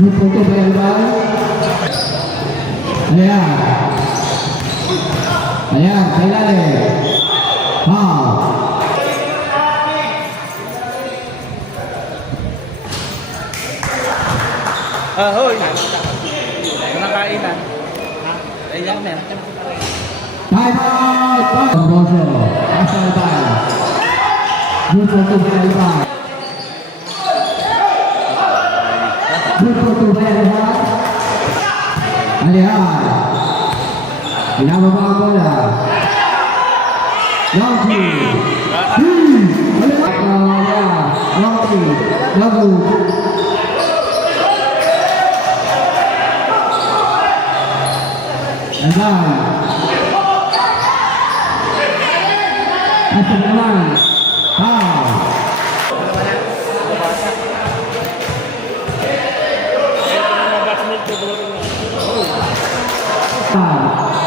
Punto Belbal. Ayan. Ayan, kailangan. Hoy! Nakainan. Ayan na. Time out! Rosso. Asal bal. Punto Belbal. Punto Belbal. Ayan. Pinababa ang bola. Longi. Longi. Lagu. Ayan. Asal naman.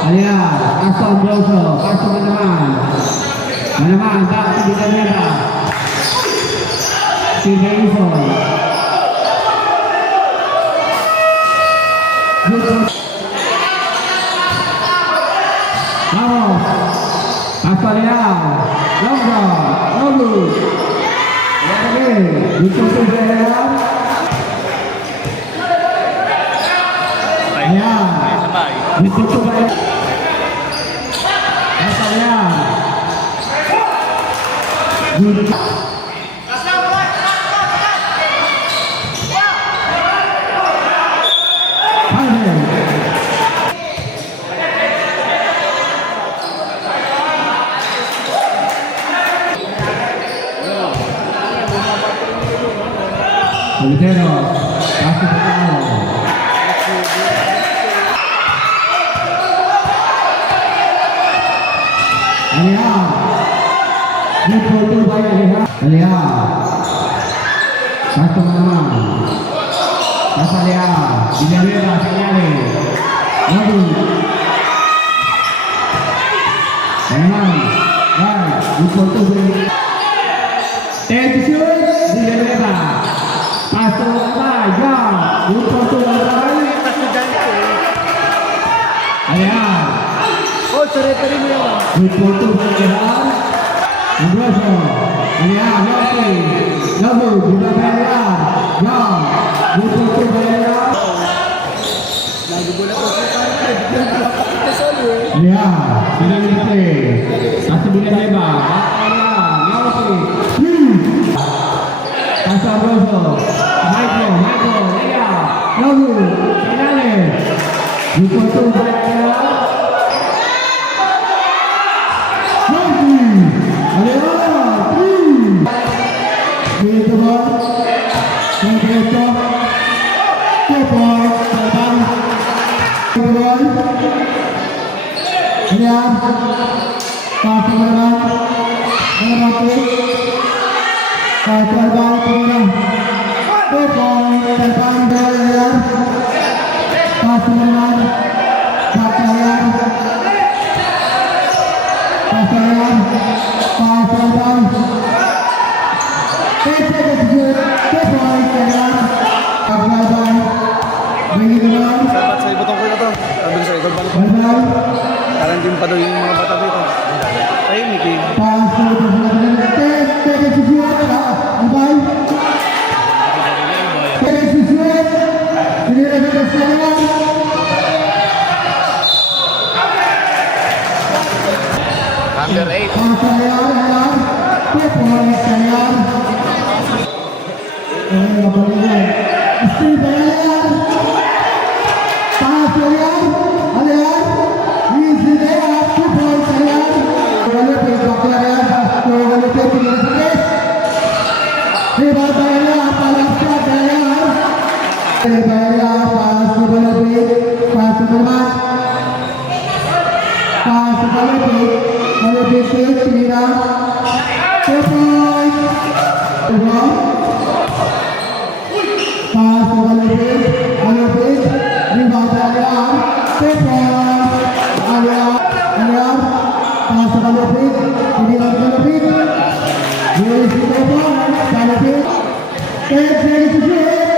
Ayan, Asal Rosso, pasok naman. Naman, bakit di kanila? Si Mason. Vamos. Asal yan. Longga. Lalu. Lagi. Ditutup saya. Ayan. Ditutup saya. Asal yan. Solitero, pasti pertama. Alihan, difoto baik Alihan. Alihan, satu nama. Pasal Alihan, Dinamira Sinyale. Lalu, Alihan, baik, difoto baik. Tension, Dinamira. Pasok aja, untuk tulang. Ayan. Oh, sari-sari mo yan. Untuk tulang. Rosso. Ayan, Yoki. Lalu, juga Bayan. Yan. Untuk tulang. Nagubula ko sa parang. Ayan, sinangyari. Satu bulan lebar. Ayan, Yoki. Asal Rosso. Michael, Lea, Lalu, Finale, difoto Bayan, Yogi, Alea, Gitu bang, Gitu, Kepoi, Terbang, Kepoi, Alea, Pasang Terbang, Menerapi, Terbang, Terbang, Terbang Bayan, Pasangan, Pasangan, Pasangan, Pasangan, Terbang, Pasangan, Bayan, Sabat sa ibutong ko na to. Sabi sa ikot bang Bayan, Karang din pa daw yung mga bata dito. Ay, Mickey. Pasangan, Bayan, Number 8. Yes, 10 seconds to shoot.